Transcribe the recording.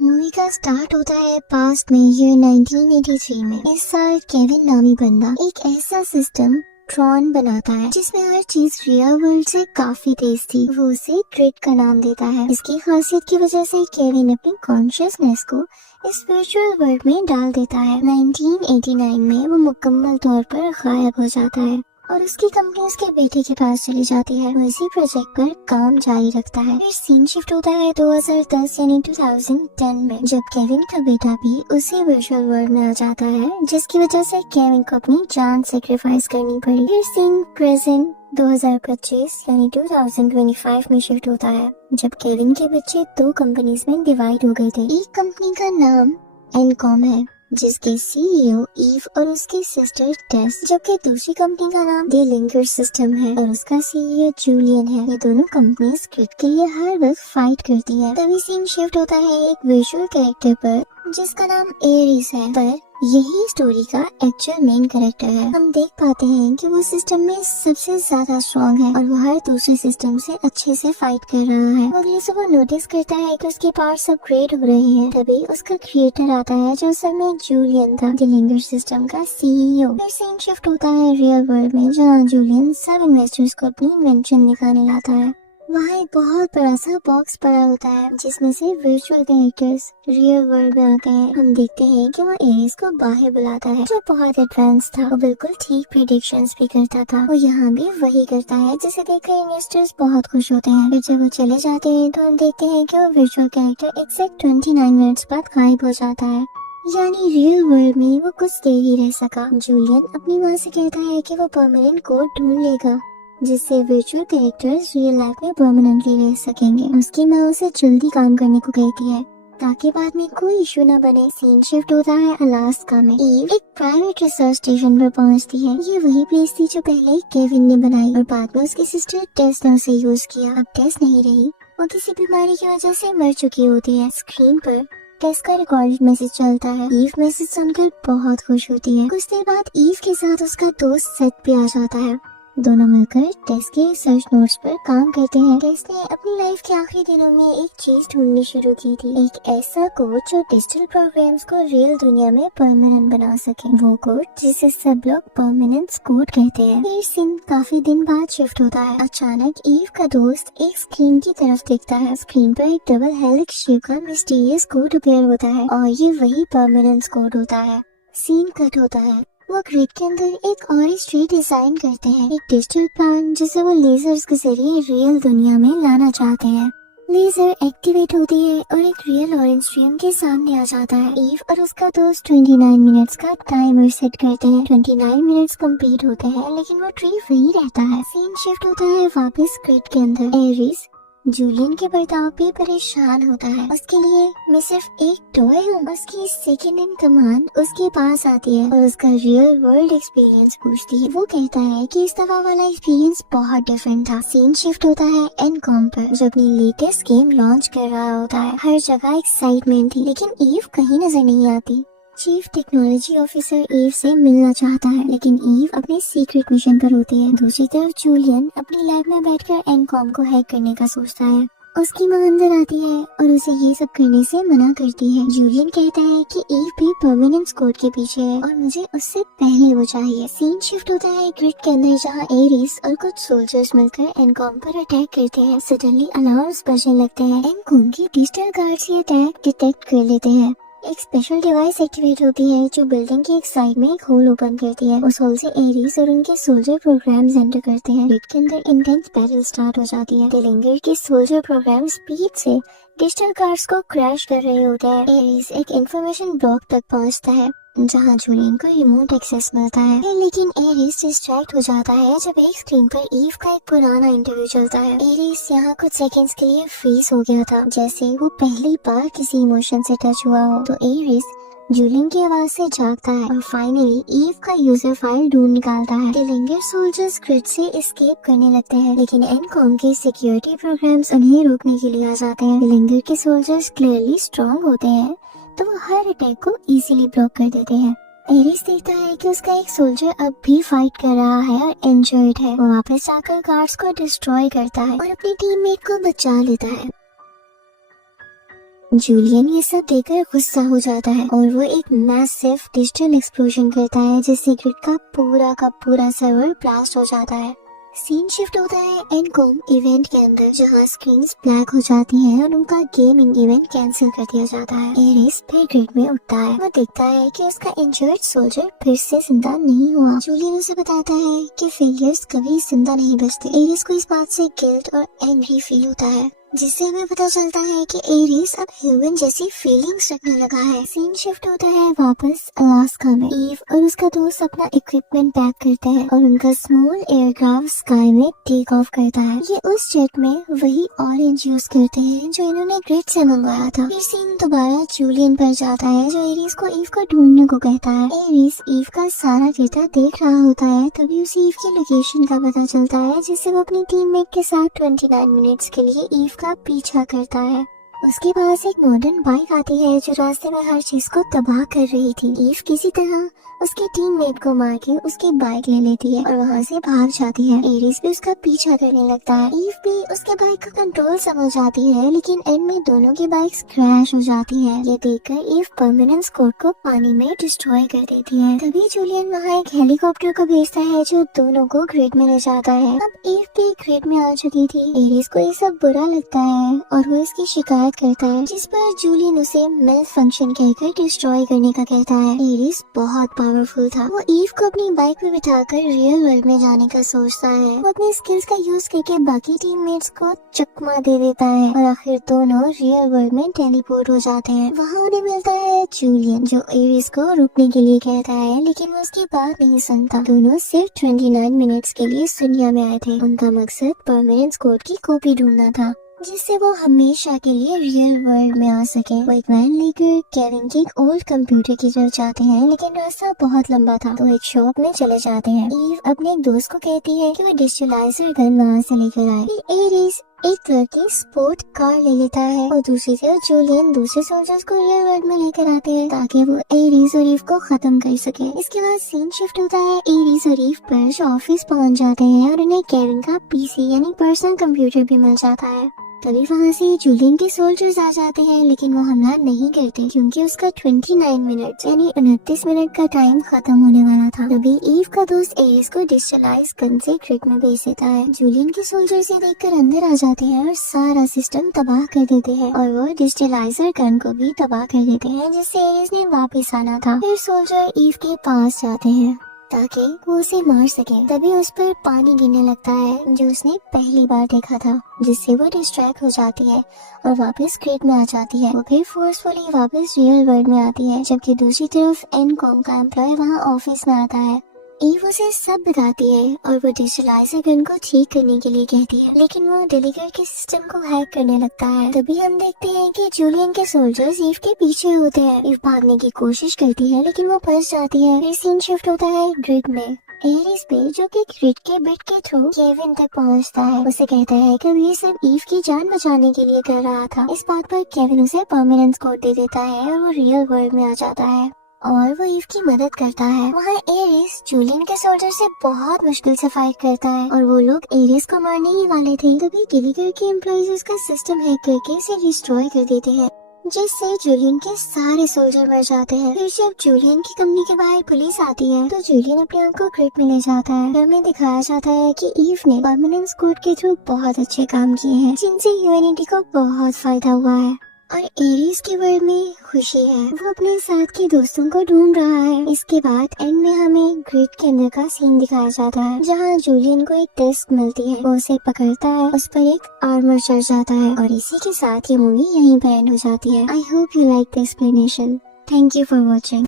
Movie का start होता है पास्ट में ईयर 1983 में। इस साल केविन नामी बंदा एक ऐसा सिस्टम ट्रॉन बनाता है जिसमें हर चीज रियल वर्ल्ड से काफी तेज थी। वो उसे ग्रिड का नाम देता है। इसकी खासियत की वजह से केविन अपनी कॉन्शियसनेस को इस वर्चुअल वर्ल्ड में डाल देता है। 1989 में वो मुकम्मल तौर पर गायब हो जाता है और उसकी कंपनी उसके बेटे के पास चली जाती है। वो इसी प्रोजेक्ट पर काम जारी रखता है। फिर सीन शिफ्ट होता है 2010 यानी 2010 में, जब केविन का बेटा भी उसी वर्चुअल वर्ल्ड में आ जाता है, जिसकी वजह से केविन को अपनी जान सेक्रीफाइस करनी पड़ी। फिर सीन प्रेजेंट 2025 यानी 2025 में शिफ्ट होता है, जब केविन के बच्चे दो कंपनीज में डिवाइड हो गए थे। एक कंपनी का नाम एनकॉम है, जिसके सीईओ ईव और उसकी सिस्टर टेस, जबकि दूसरी कंपनी का नाम द लिंगर सिस्टम है और उसका सीईओ जूलियन है। ये दोनों कंपनीज क्रिड के लिए हर वक्त फाइट करती है। तभी सीन शिफ्ट होता है एक विजुअल कैरेक्टर पर जिसका नाम एरिस है, पर यही स्टोरी का एक्चुअल मेन कैरेक्टर है। हम देख पाते हैं कि वो सिस्टम में सबसे ज्यादा स्ट्रॉन्ग है और वो हर दूसरे सिस्टम से अच्छे से फाइट कर रहा है। अगले से वो नोटिस करता है कि उसके पार्ट्स अपग्रेड हो रहे हैं। तभी उसका क्रिएटर आता है जो असल में जूलियन था, द लिंगर सिस्टम का सीईओ। फिर सीन शिफ्ट होता है रियल वर्ल्ड में, जहाँ जूलियन सब इन्वेस्टर्स को अपनी इन्वेंशन दिखाने लाता है। वहाँ एक बहुत बड़ा सा बॉक्स पड़ा होता है जिसमें से वर्चुअल कैरेक्टर्स रियल वर्ल्ड में आते हैं। हम देखते हैं कि वो एरिस को बाहर बुलाता है, जो बहुत एडवांस था। वो बिल्कुल ठीक प्रेडिक्शंस भी करता था। वो यहाँ भी वही करता है, जिसे देखकर इन्वेस्टर्स बहुत खुश होते हैं। फिर जब वो चले जाते हैं तो हम देखते हैं कि वो वर्चुअल कैरेक्टर एक्जैक्ट 29 मिनट्स बाद गायब हो जाता है, यानी रियल वर्ल्ड में वो कुछ देर ही रह सका। जूलियन अपनी माँ से कहता है कि वो परमानेंट कोड ढूंढ लेगा, जिससे वर्चुअल कैरेक्टर्स रियल लाइफ में परमानेंटली रह सकेंगे। उसकी माँ उसे जल्दी काम करने को कहती है ताकि बाद में कोई इशू न बने। सीन शिफ्ट होता है अलास्का में। ईव एक प्राइवेट रिसर्च स्टेशन पर पहुंचती है। ये वही प्लेस थी जो पहले केविन ने बनाई और बाद में उसकी सिस्टर टेस ने उसे यूज किया। अब टेस नहीं रही, वो किसी बीमारी की वजह से मर चुकी होती है। स्क्रीन पर टेस का रिकॉर्डेड मैसेज चलता है। ईव मैसेज सुनकर बहुत खुश होती है। कुछ देर बाद ईव के साथ उसका दोस्त सेथ भी आ जाता है। दोनों मिलकर टेस के रिसर्च नोट्स पर काम करते हैं। टेस ने अपनी लाइफ के आखिरी दिनों में एक चीज ढूंढनी शुरू की थी, एक ऐसा कोड जो डिजिटल प्रोग्राम्स को रियल दुनिया में परमानेंट बना सके। वो कोड जिसे सब लोग परमानेंस कोड कहते हैं। ये सीन काफी दिन बाद शिफ्ट होता है। अचानक ईव का दोस्त एक स्क्रीन की तरफ देखता है। स्क्रीन पर एक डबल हेलिक्स शेप का मिस्टीरियस कोड अपीयर होता है और ये वही परमानेंस कोड होता है। सीन कट होता है। वो ग्रिड के अंदर एक और स्ट्रीट डिजाइन करते हैं, एक डिजिटल प्लान जिसे वो लेजर्स के जरिए रियल दुनिया में लाना चाहते हैं। लेजर एक्टिवेट होती है और एक रियल ऑरेंज ट्री उनके सामने आ जाता है। ईव और उसका दोस्त 29 मिनट्स का टाइमर सेट करते हैं। 29 मिनट्स कंप्लीट होते हैं, लेकिन वो ट्री वही रहता है। सीन शिफ्ट होता है वापस ग्रिड के अंदर। एरिस जूलियन के बर्ताव पे परेशान होता है। उसके लिए मैं सिर्फ एक टॉय हूँ। उसकी सेकंड इन कमांड उसके पास आती है और उसका रियल वर्ल्ड एक्सपीरियंस पूछती है। वो कहता है कि इस दफा वाला एक्सपीरियंस बहुत डिफरेंट था। सीन शिफ्ट होता है एनकॉम पर, जो अपनी लेटेस्ट गेम लॉन्च कर रहा होता है। हर जगह एक्साइटमेंट थी, लेकिन ईव कहीं नजर नहीं आती। चीफ टेक्नोलॉजी ऑफिसर ईव से मिलना चाहता है, लेकिन ईव अपने सीक्रेट मिशन पर होती है। दूसरी तरफ जूलियन अपनी लैब में बैठकर एनकॉम को हैक करने का सोचता है। उसकी मां अंदर आती है और उसे ये सब करने से मना करती है। जूलियन कहता है कि ईव भी परमानेंस कोड के पीछे है और मुझे उससे पहले वो चाहिए। सीन शिफ्ट होता है ग्रिड के अंदर, जहाँ एरिस और कुछ सोल्जर्स मिलकर एनकॉम पर अटैक करते हैं। सडनली अलार्म्स बजने लगते हैं। एनकॉम की डिजिटल गार्ड्स ये अटैक डिटेक्ट कर लेते हैं। एक स्पेशल डिवाइस एक्टिवेट होती है जो बिल्डिंग के एक साइड में एक होल ओपन करती है। उस होल से एरिस और उनके सोल्जर प्रोग्राम्स एंटर करते हैं। ग्रिड के अंदर इंटेंस बैटल स्टार्ट हो जाती है। द लिंगर के सोल्जर प्रोग्राम स्पीड से डिजिटल कार्ड्स को क्रैश कर रहे होते हैं। एरिस एक इंफॉर्मेशन ब्लॉक तक पहुंचता है जहां जूलियन को रिमोट एक्सेस मिलता है, लेकिन एरिस डिस्ट्रैक्ट हो जाता है जब एक स्क्रीन पर ईव का एक पुराना इंटरव्यू चलता है। एरिस यहाँ कुछ सेकंड्स के लिए फ्रीज हो गया था, जैसे वो पहली बार किसी इमोशन से टच हुआ हो। तो एरिस जूलियन की आवाज से जागता है और फाइनली ईव का यूजर फाइल ढूंढ निकालता है। द लिंगर सोल्जर्स ग्रिड से एस्केप करने लगते हैं, लेकिन एनकॉम के सिक्योरिटी प्रोग्राम्स उन्हें रोकने के लिए आ जाते हैं। द लिंगर के सोल्जर्स क्लियरली स्ट्रॉन्ग होते हैं, तो वो हर अटैक को इजीली ब्लॉक कर देते हैं। एरिस देखता है कि उसका एक सोल्जर अब भी फाइट कर रहा है और इंजर्ड है। वो वापस जाकर गार्ड्स को डिस्ट्रॉय करता है और अपनी टीममेट को बचा लेता है। जूलियन ये सब देखकर गुस्सा हो जाता है और वो एक मैसिव डिजिटल एक्सप्लोजन करता है जिससे ग्रिड का पूरा सर्वर ब्लास्ट हो जाता है। सीन शिफ्ट होता है एनकॉम इवेंट के अंदर, जहाँ स्क्रीन्स ब्लैक हो जाती हैं और उनका गेमिंग इवेंट कैंसिल कर दिया जाता है। एरिस फिर ग्रिड में उठता है। वो देखता है कि उसका इंजर्ड सोल्जर फिर से जिंदा नहीं हुआ। जूलियन उसे बताता है कि फेलियर्स कभी जिंदा नहीं बचते। एरिस को इस बात से गिल्ट और एंग्री फील होता है, जिससे हमें पता चलता है कि एरिस अब ह्यूमन जैसी फीलिंग्स रखने लगा है। सीन शिफ्ट होता है वापस अलास्का में। ईव और उसका दोस्त अपना इक्विपमेंट पैक करते हैं और उनका स्मॉल एयरक्राफ्ट स्काई में टेक ऑफ करता है। ये उस जेट में वही ऑरेंज यूज करते हैं जो इन्होंने ग्रिड से मंगवाया था। फिर सीन दोबारा जूलियन पर जाता है जो एरिस को ईव को ढूंढने को कहता है। एरिस ईव का सारा डेटा देख रहा होता है, तभी उसे ईव की लोकेशन का पता चलता है, जिससे वो अपनी टीममेट के साथ 29 मिनट्स के लिए ईव का पीछा करता है। उसके पास एक मॉडर्न बाइक आती है जो रास्ते में हर चीज को तबाह कर रही थी। ईव किसी तरह उसके टीममेट को मार के उसकी बाइक ले लेती है और वहाँ से भाग जाती है। एरिस भी उसका पीछा करने लगता है। ईव भी उसके बाइक का कंट्रोल समझ जाती है, लेकिन एंड में दोनों की बाइक्स क्रैश हो जाती है। ये देखकर ईव परमानेंट स्क्वाड को पानी में डिस्ट्रॉय कर देती है। तभी जूलियन वहाँ एक हेलीकॉप्टर को भेजता है जो दोनों को ग्रिड में ले जाता है। अब ईव भी ग्रिड में आ चुकी थी। एरिस को ये सब बुरा लगता है और वो इसकी शिकायत करता है, जिस पर जूलियन उसे मेल फंक्शन कहकर डिस्ट्रॉय करने का कहता है। एरिस बहुत पावरफुल था। वो ईव को अपनी बाइक पे बिठाकर रियल वर्ल्ड में जाने का सोचता है। वो अपनी स्किल्स का यूज करके बाकी टीममेट्स को चकमा दे देता है और आखिर दोनों रियल वर्ल्ड में टेलीपोर्ट हो जाते हैं। वहाँ उन्हें मिलता है जूलियन जो एरिस को रुकने के लिए कहता है, लेकिन वो उसकी बात नहीं सुनता। दोनों सिर्फ 29 मिनट्स के लिए दुनिया में आए थे। उनका मकसद परमानेंट स्क्वाड की कॉपी ढूंढना था, जिससे वो हमेशा के लिए रियल वर्ल्ड में आ सके। वो एक वैन लेकर केविन के एक ओल्ड कंप्यूटर की तरफ जाते हैं, लेकिन रास्ता बहुत लंबा था तो एक शॉप में चले जाते हैं। ईव अपने एक दोस्त को कहती है कि वो डिजिटलाइजर गन वहाँ से लेकर आए। फिर एरिस एक तरह की स्पोर्ट कार ले लेता है और दूसरी तरफ जूलियन दूसरे सोल्जर्स को रियल वर्ल्ड में लेकर आते हैं ताकि वो एरिस और ईव को खत्म कर सके। इसके बाद सीन शिफ्ट होता है। एरिस और ईव पर्च ऑफिस पहुँच जाते हैं और उन्हें केविन का पीसी यानी पर्सनल कंप्यूटर भी मिल जाता है। तभी वहाँ से जूलियन के सोल्जर्स आ जाते हैं, लेकिन वो हमला नहीं करते क्योंकि उसका 29 मिनट यानी 29 मिनट का टाइम खत्म होने वाला था। तभी ईव का दोस्त एरिस को डिजिटलाइज गन से ग्रिड में भेज देता है। जूलियन के सोल्जर्स ये देखकर अंदर आ जाते हैं और सारा सिस्टम तबाह कर देते हैं और वो डिजिटलाइजर गन को भी तबाह कर देते हैं, जिससे एरिस ने वापस आना था। फिर सोल्जर ईव के पास जाते हैं ताकि वो उसे मार सके। तभी उस पर पानी गिरने लगता है जो उसने पहली बार देखा था, जिससे वो डिस्ट्रैक्ट हो जाती है और वापस ग्रिड में आ जाती है। वो फिर फोर्सफुली वापस रियल वर्ल्ड में आती है, जबकि दूसरी तरफ एनकॉम का एम्प्लॉय वहाँ ऑफिस में आता है। ईव उसे सब बताती है और वो डिजिटलाइजर गन को ठीक करने के लिए कहती है, लेकिन वो डेलीगर के सिस्टम को हैक करने लगता है। तभी हम देखते हैं कि जूलियन के सोल्जर्स ईव के पीछे होते हैं। ईव भागने की कोशिश करती है लेकिन वो फंस जाती है। फिर सीन शिफ्ट होता है ग्रिड में। एरिस पे जो कि ग्रिड के बिट के थ्रू केविन तक पहुंचता है। उसे कहता है कि ये सब ईव की जान बचाने के लिए कर रहा था। इस बात पर केविन उसे परमानेंट स्क्वाड दे देता है और वो रियल वर्ल्ड में आ जाता है और वो ईव की मदद करता है। वहाँ एरिस जूलियन के सोल्जर से बहुत मुश्किल से फाइट करता है और वो लोग एरिस को मारने ही वाले थे। तभी डेलीगर के एम्प्लॉइज उसका सिस्टम हैक करके इसे डिस्ट्रॉय कर देते हैं, जिससे जूलियन के सारे सोल्जर मर जाते हैं। फिर जब जूलियन की कंपनी के बाहर पुलिस आती है तो जूलियन अपने आप को ग्रिड में ले जाता है। हमें दिखाया जाता है कि ईव ने परमानेंट स्क्वाड के थ्रू बहुत अच्छे काम किए हैं, जिनसे ह्यूमैनिटी को बहुत फायदा हुआ है और एरिस के वर्ल्ड में खुशी है। वो अपने साथ के दोस्तों को ढूंढ रहा है। इसके बाद एंड में हमें ग्रिड के अंदर का सीन दिखाया जाता है, जहाँ जूलियन को एक डिस्क मिलती है। वो उसे पकड़ता है, उस पर एक आर्मर चढ़ जाता है और इसी के साथ ये मूवी यहीं पर एंड हो जाती है। I hope you like the explanation. Thank you for watching.